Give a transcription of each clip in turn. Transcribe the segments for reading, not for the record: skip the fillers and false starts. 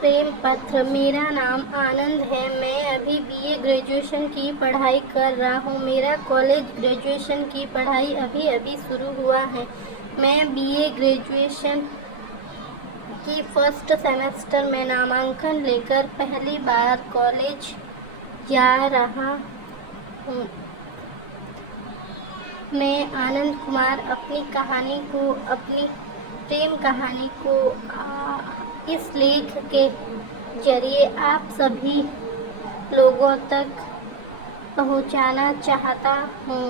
प्रेम पत्र। मेरा नाम आनंद है। मैं अभी बीए ग्रेजुएशन की पढ़ाई कर रहा हूँ। मेरा कॉलेज ग्रेजुएशन की पढ़ाई अभी अभी शुरू हुआ है। मैं बीए ग्रेजुएशन की फर्स्ट सेमेस्टर में नामांकन लेकर पहली बार कॉलेज जा रहा हूँ। मैं आनंद कुमार अपनी प्रेम कहानी को इस लेख के जरिए आप सभी लोगों तक पहुंचाना चाहता हूँ।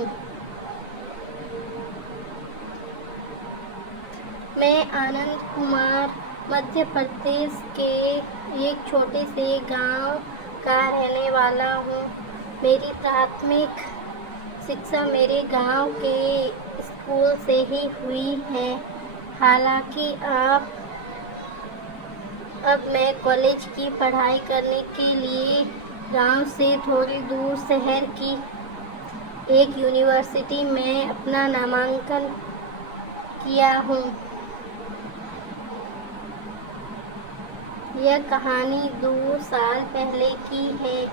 मैं आनंद कुमार मध्य प्रदेश के एक छोटे से गांव का रहने वाला हूँ। मेरी प्राथमिक शिक्षा मेरे गांव के स्कूल से ही हुई है। हालांकि अब मैं कॉलेज की पढ़ाई करने के लिए गांव से थोड़ी दूर शहर की एक यूनिवर्सिटी में अपना नामांकन किया हूँ। यह कहानी 2 साल पहले की है,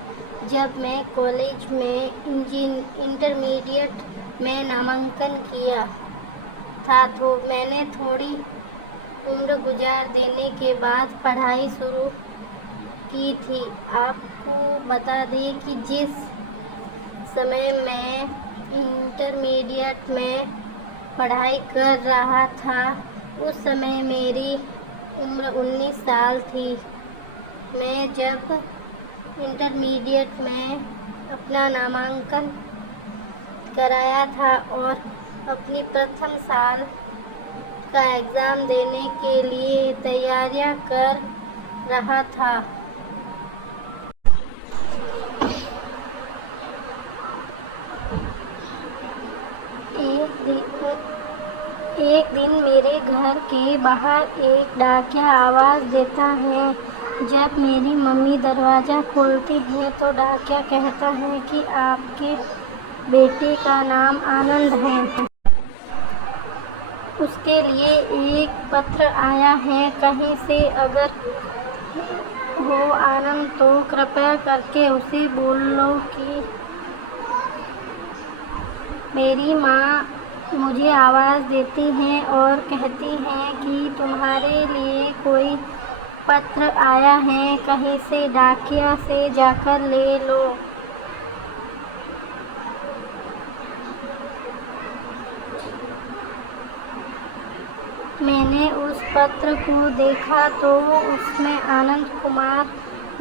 जब मैं कॉलेज में इंटरमीडिएट में नामांकन किया था। तो मैंने थोड़ी उम्र गुजार देने के बाद पढ़ाई शुरू की थी। आपको बता दें कि जिस समय मैं इंटरमीडिएट में पढ़ाई कर रहा था, उस समय मेरी उम्र 19 साल थी। मैं जब इंटरमीडिएट में अपना नामांकन कराया था और अपनी प्रथम साल का एग्ज़ाम देने के लिए तैयारियां कर रहा था। एक दिन मेरे घर के बाहर एक डाकिया आवाज़ देता है। जब मेरी मम्मी दरवाज़ा खोलती है तो डाकिया कहता है कि आपके बेटे का नाम आनंद है। उसके लिए एक पत्र आया है कहीं से। अगर हो आनंद तो कृपया करके उसे बोलो कि मेरी माँ मुझे आवाज़ देती हैं और कहती हैं कि तुम्हारे लिए कोई पत्र आया है, कहीं से डाकिया से जाकर ले लो। मैंने उस पत्र को देखा तो उसमें आनंद कुमार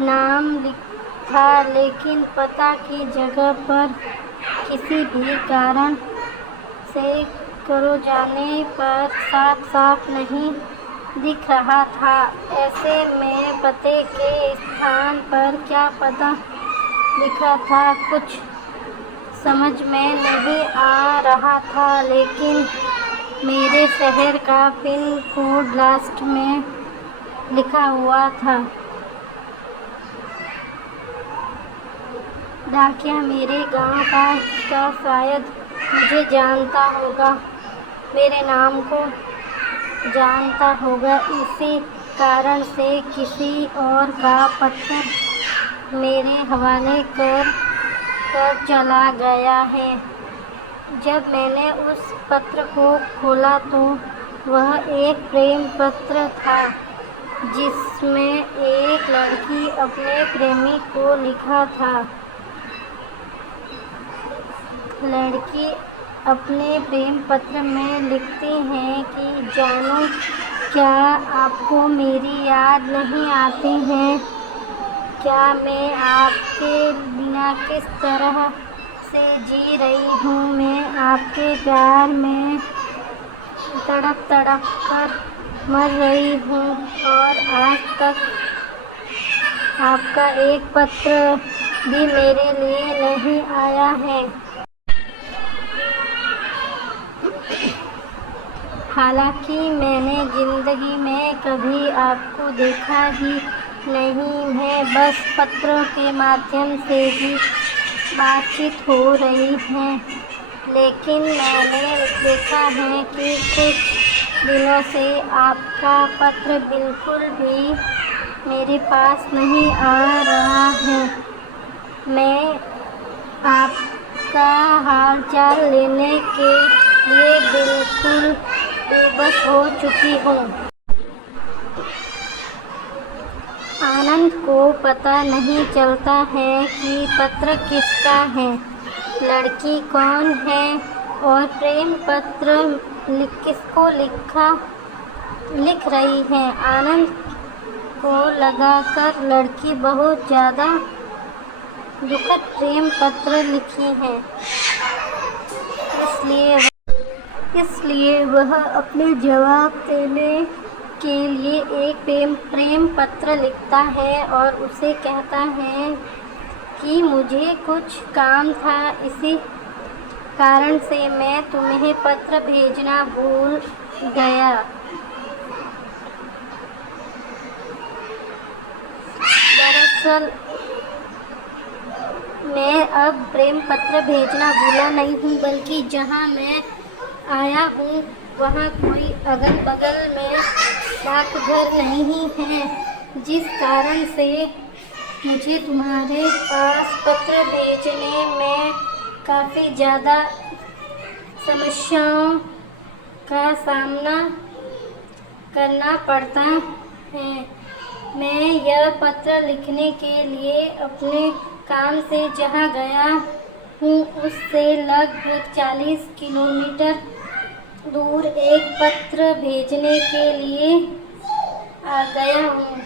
नाम लिखा, लेकिन पता की जगह पर किसी भी कारण से करो जाने पर साफ साफ नहीं दिख रहा था। ऐसे में पते के स्थान पर क्या पता लिखा था, कुछ समझ में नहीं आ रहा था। लेकिन मेरे शहर का पिन कोड लास्ट में लिखा हुआ था। डाकिया मेरे गांव का शायद मुझे जानता होगा, मेरे नाम को जानता होगा। इसी कारण से किसी और का पत्र मेरे हवाले कर चला गया है। जब मैंने उस पत्र को खोला तो वह एक प्रेम पत्र था, जिसमें एक लड़की अपने प्रेमी को लिखा था। लड़की अपने प्रेम पत्र में लिखती हैं कि जानो, क्या आपको मेरी याद नहीं आती है? क्या मैं आपके बिना किस तरह से जी रही हूँ? मैं आपके प्यार में तड़प तड़प कर मर रही हूँ और आज तक आपका एक पत्र भी मेरे लिए नहीं आया है। हालांकि मैंने ज़िंदगी में कभी आपको देखा ही नहीं है, बस पत्रों के माध्यम से ही बातचीत हो रही है। लेकिन मैंने देखा है कि कुछ दिनों से आपका पत्र बिल्कुल भी मेरे पास नहीं आ रहा है। मैं आपका हालचाल लेने के लिए बिल्कुल बेबस हो चुकी हूँ। आनंद को पता नहीं चलता है कि पत्र किसका है, लड़की कौन है और प्रेम पत्र किसको लिख रही है। आनंद को लगाकर लड़की बहुत ज़्यादा दुखद प्रेम पत्र लिखी है, इसलिए वह अपने जवाब देने के लिए एक प्रेम पत्र लिखता है और उसे कहता है कि मुझे कुछ काम था, इसी कारण से मैं तुम्हें पत्र भेजना भूल गया। दरअसल मैं अब प्रेम पत्र भेजना भूला नहीं हूँ, बल्कि जहाँ मैं आया हूँ वहाँ कोई अगल बगल में डाकघर नहीं है, जिस कारण से मुझे तुम्हारे पास पत्र भेजने में काफ़ी ज़्यादा समस्याओं का सामना करना पड़ता है। मैं यह पत्र लिखने के लिए अपने काम से जहाँ गया हूँ उससे लगभग 40 किलोमीटर दूर एक पत्र भेजने के लिए आ गया हूँ।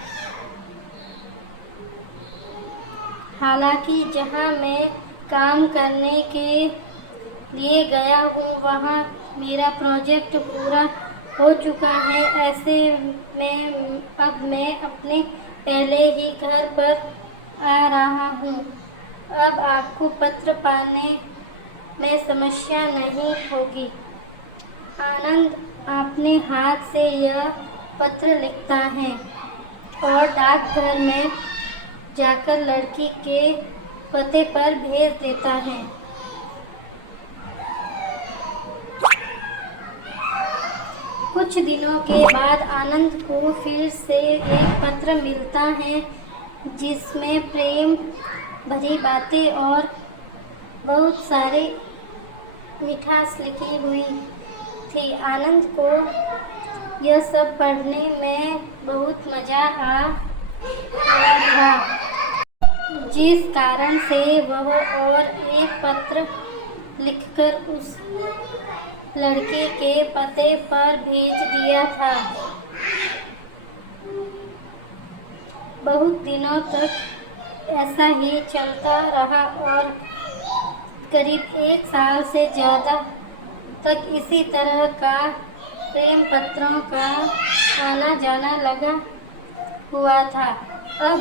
हालांकि जहाँ मैं काम करने के लिए गया हूँ वहाँ मेरा प्रोजेक्ट पूरा हो चुका है। ऐसे में अब मैं अपने पहले ही घर पर आ रहा हूँ। अब आपको पत्र पाने में समस्या नहीं होगी। आनंद अपने हाथ से यह पत्र लिखता है और डाकघर में जाकर लड़की के पते पर भेज देता है। कुछ दिनों के बाद आनंद को फिर से एक पत्र मिलता है जिसमें प्रेम भरी बातें और बहुत सारी मिठास लिखी हुई थी। आनंद को यह सब पढ़ने में बहुत मज़ा आ रहा था, जिस कारण से वह और एक पत्र लिखकर उस लड़के के पते पर भेज दिया था। बहुत दिनों तक ऐसा ही चलता रहा और करीब 1 साल से ज़्यादा तक इसी तरह का प्रेम पत्रों का आना जाना लगा हुआ था। अब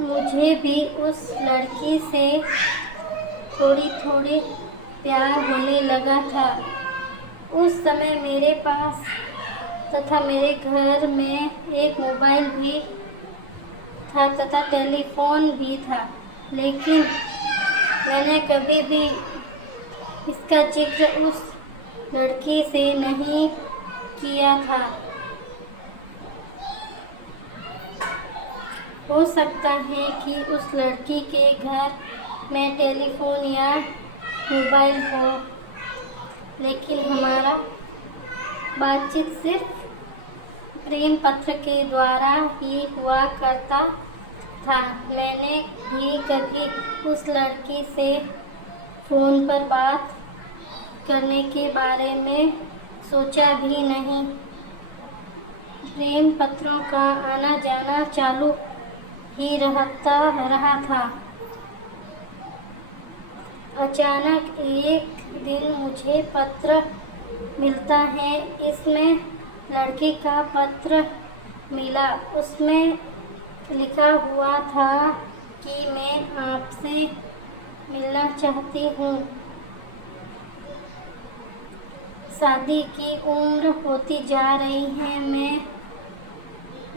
मुझे भी उस लड़की से थोड़ी प्यार होने लगा था। उस समय मेरे पास तथा मेरे घर में एक मोबाइल भी था तथा टेलीफोन भी था, लेकिन मैंने कभी भी इसका जिक्र उस लड़की से नहीं किया था। हो सकता है कि उस लड़की के घर में टेलीफोन या मोबाइल हो, लेकिन हमारा बातचीत सिर्फ प्रेम पत्र के द्वारा ही हुआ करता था। मैंने भी कभी उस लड़की से फ़ोन पर बात करने के बारे में सोचा भी नहीं। प्रेम पत्रों का आना जाना चालू ही रहा था। अचानक एक दिन मुझे पत्र मिलता है। इसमें लड़की का पत्र मिला। उसमें लिखा हुआ था कि मैं आपसे मिलना चाहती हूँ। शादी की उम्र होती जा रही है। मैं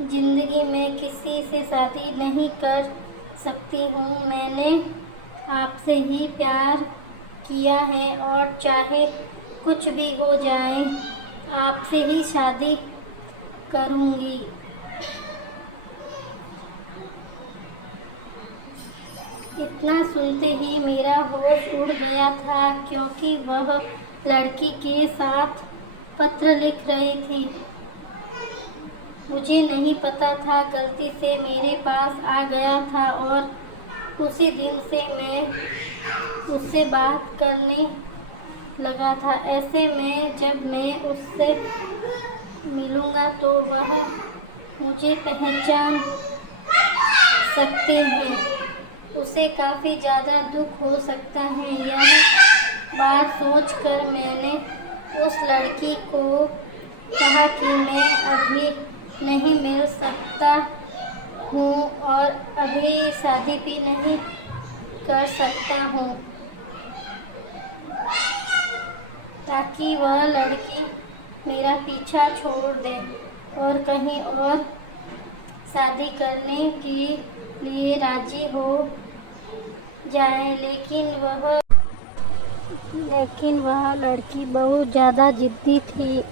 ज़िंदगी में किसी से शादी नहीं कर सकती हूँ। मैंने आपसे ही प्यार किया है और चाहे कुछ भी हो जाए आपसे ही शादी करूँगी। इतना सुनते ही मेरा होश उड़ गया था, क्योंकि वह लड़की के साथ पत्र लिख रही थी। मुझे नहीं पता था, गलती से मेरे पास आ गया था और उसी दिन से मैं उससे बात करने लगा था। ऐसे में जब मैं उससे मिलूँगा तो वह मुझे पहचान सकते हैं। उसे काफ़ी ज़्यादा दुख हो सकता है। यह बात सोचकर मैंने उस लड़की को कहा कि मैं अभी नहीं मिल सकता हूँ और अभी शादी भी नहीं कर सकता हूँ, ताकि वह लड़की मेरा पीछा छोड़ दे और कहीं और शादी करने के लिए राजी हो जाए। लेकिन वह लड़की बहुत ज़्यादा जिद्दी थी।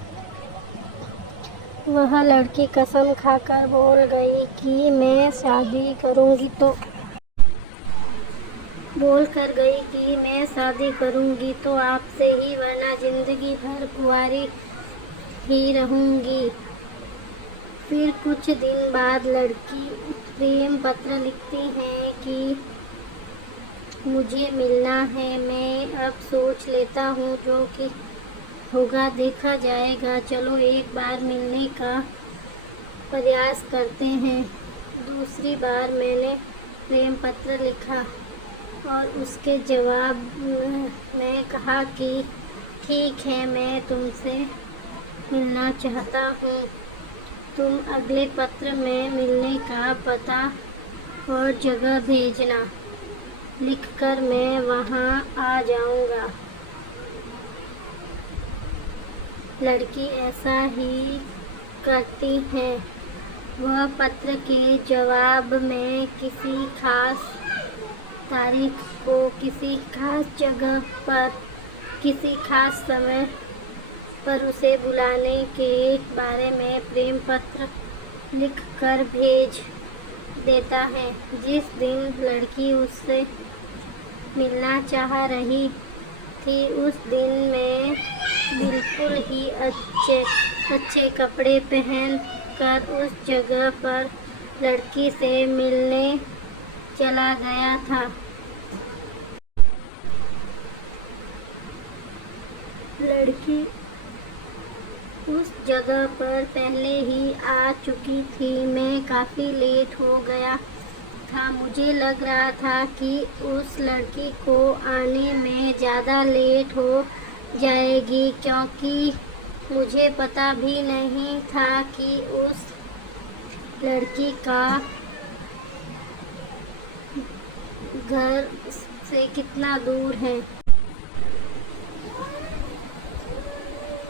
वह लड़की कसम खाकर बोल गई कि मैं शादी करूँगी तो आपसे ही, वरना जिंदगी भर कुंवारी ही रहूँगी। फिर कुछ दिन बाद लड़की प्रेम पत्र लिखती है कि मुझे मिलना है। मैं अब सोच लेता हूँ, जो कि होगा देखा जाएगा। चलो एक बार मिलने का प्रयास करते हैं। दूसरी बार मैंने प्रेम पत्र लिखा और उसके जवाब में कहा कि ठीक है, मैं तुमसे मिलना चाहता हूँ। तुम अगले पत्र में मिलने का पता और जगह भेजना, लिखकर मैं वहाँ आ जाऊँगा। लड़की ऐसा ही करती है। वह पत्र के जवाब में किसी खास तारीख को, किसी खास जगह पर, किसी खास समय पर उसे बुलाने के बारे में प्रेम पत्र लिखकर भेज देता है। जिस दिन लड़की उससे मिलना चाह रही थी, उस दिन मैं बिल्कुल ही अच्छे कपड़े पहन कर उस जगह पर लड़की से मिलने चला गया था। लड़की उस जगह पर पहले ही आ चुकी थी। मैं काफ़ी लेट हो गया था। मुझे लग रहा था कि उस लड़की को आने में ज़्यादा लेट हो जाएगी, क्योंकि मुझे पता भी नहीं था कि उस लड़की का घर से कितना दूर है।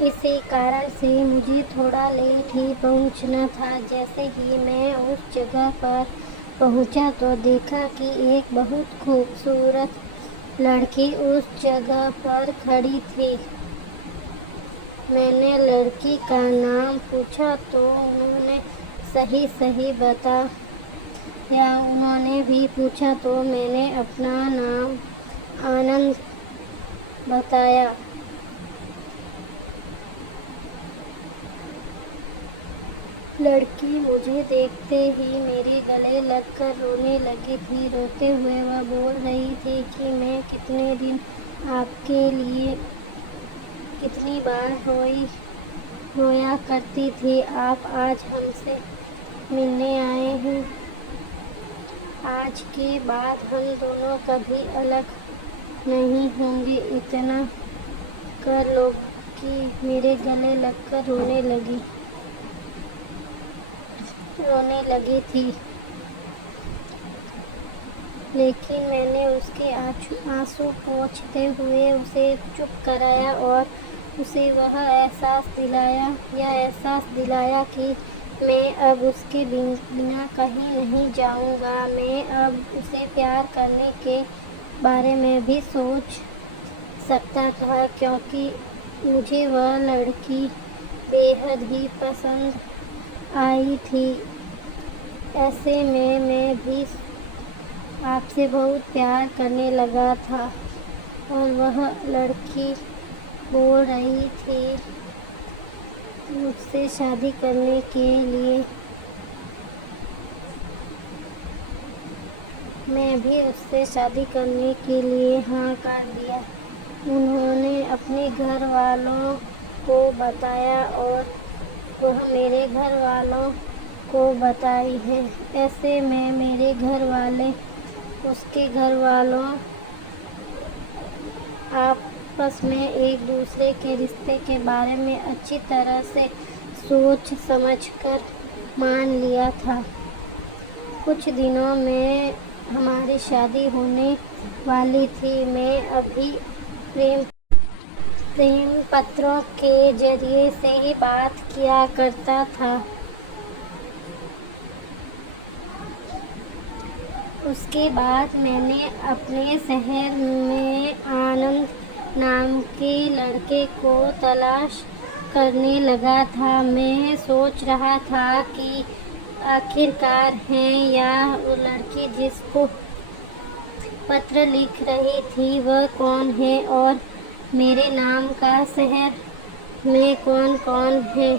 इसी कारण से मुझे थोड़ा लेट ही पहुंचना था। जैसे ही मैं उस जगह पर पहुंचा तो देखा कि एक बहुत खूबसूरत लड़की उस जगह पर खड़ी थी। मैंने लड़की का नाम पूछा तो उन्होंने सही बताया। उन्होंने भी पूछा तो मैंने अपना नाम आनंद बताया। लड़की मुझे देखते ही मेरे गले लगकर रोने लगी थी। रोते हुए वह बोल रही थी कि मैं कितने दिन आपके लिए कितनी बार रोया करती थी। आप आज हमसे मिलने आए हैं। आज के बाद हम दोनों कभी अलग नहीं होंगे। इतना कर लो कि मेरे गले लगकर रोने लगी थी। लेकिन मैंने उसके आंसू पोंछते हुए उसे चुप कराया और उसे वह एहसास दिलाया कि मैं अब उसके बिना कहीं नहीं जाऊंगा। मैं अब उसे प्यार करने के बारे में भी सोच सकता था, क्योंकि मुझे वह लड़की बेहद ही पसंद आई थी। ऐसे में मैं भी आपसे बहुत प्यार करने लगा था और वह लड़की बोल रही थी मुझसे शादी करने के लिए। मैं भी उससे शादी करने के लिए हाँ कर दिया। उन्होंने अपने घर वालों को बताया और वह मेरे घर वालों को बताई है। ऐसे में मेरे घर वाले उसके घर वालों आपस में एक दूसरे के रिश्ते के बारे में अच्छी तरह से सोच समझकर मान लिया था। कुछ दिनों में हमारी शादी होने वाली थी। मैं अभी प्रेम पत्रों के जरिए से ही बात किया करता था। उसके बाद मैंने अपने शहर में आनंद नाम के लड़के को तलाश करने लगा था। मैं सोच रहा था कि आखिरकार है या वो लड़की जिसको पत्र लिख रही थी वह कौन है और मेरे नाम का शहर में कौन कौन है।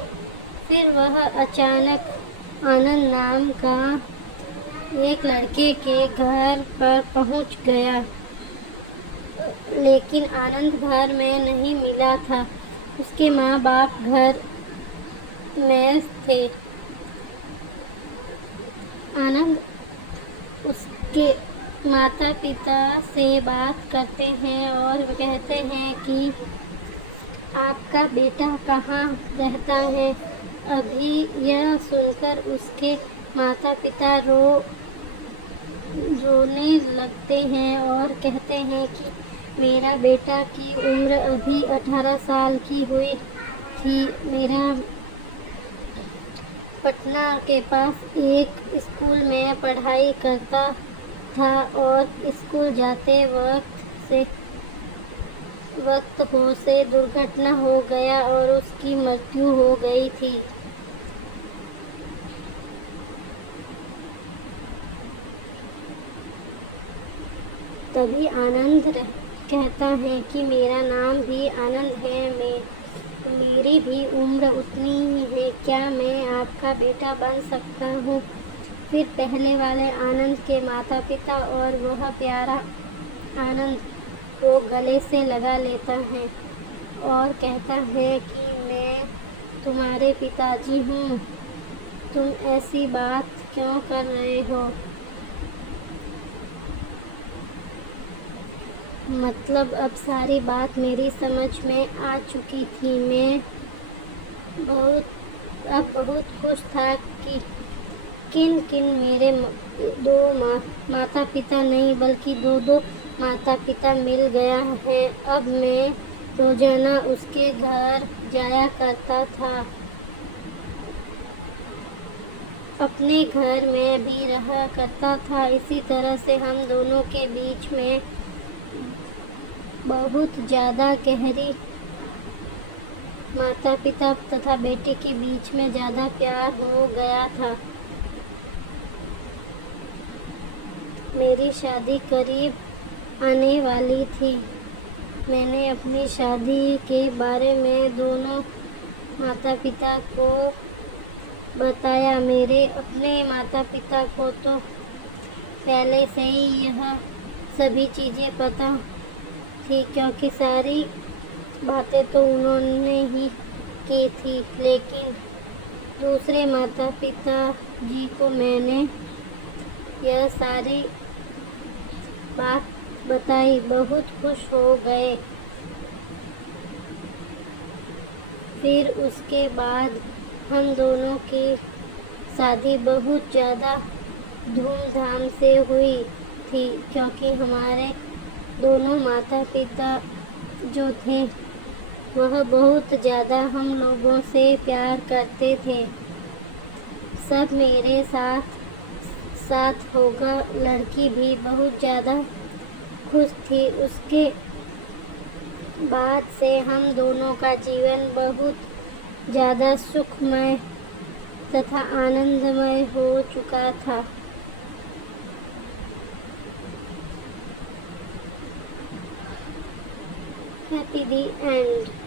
फिर वह अचानक आनंद नाम का एक लड़के के घर पर पहुंच गया, लेकिन आनंद घर में नहीं मिला था। उसके माँ बाप घर में थे। आनंद उसके माता पिता से बात करते हैं और कहते हैं कि आपका बेटा कहाँ रहता है। अभी यह सुनकर उसके माता पिता रोने लगते हैं और कहते हैं कि मेरा बेटा की उम्र अभी 18 साल की हुई थी। मेरा पटना के पास एक स्कूल में पढ़ाई करता था और स्कूल जाते वक्त से दुर्घटना हो गया और उसकी मृत्यु हो गई थी। तभी आनंद कहता है कि मेरा नाम भी आनंद है, मेरी भी उम्र उतनी ही है, क्या मैं आपका बेटा बन सकता हूँ। फिर पहले वाले आनंद के माता पिता और वह प्यारा आनंद को गले से लगा लेता है और कहता है कि मैं तुम्हारे पिताजी हूँ, तुम ऐसी बात क्यों कर रहे हो। मतलब अब सारी बात मेरी समझ में आ चुकी थी। मैं बहुत खुश था कि किन मेरे दो माता पिता नहीं बल्कि दो माता पिता मिल गया है। अब मैं रोजाना उसके घर जाया करता था। अपने घर में भी रहा करता था। इसी तरह से हम दोनों के बीच में बहुत ज़्यादा गहरी, माता पिता तथा बेटे के बीच में ज़्यादा प्यार हो गया था। मेरी शादी करीब आने वाली थी। मैंने अपनी शादी के बारे में दोनों माता पिता को बताया। मेरे अपने माता पिता को तो पहले से ही यह सभी चीज़ें पता थी, क्योंकि सारी बातें तो उन्होंने ही की थी। लेकिन दूसरे माता पिता जी को मैंने यह सारी बात बताई, बहुत खुश हो गए। फिर उसके बाद हम दोनों की शादी बहुत ज़्यादा धूमधाम से हुई थी, क्योंकि हमारे दोनों माता पिता जो थे वह बहुत ज़्यादा हम लोगों से प्यार करते थे। सब मेरे साथ होगा। लड़की भी बहुत ज़्यादा खुश थी। उसके बाद से हम दोनों का जीवन बहुत ज़्यादा सुखमय तथा आनंदमय हो चुका था। Happy the end.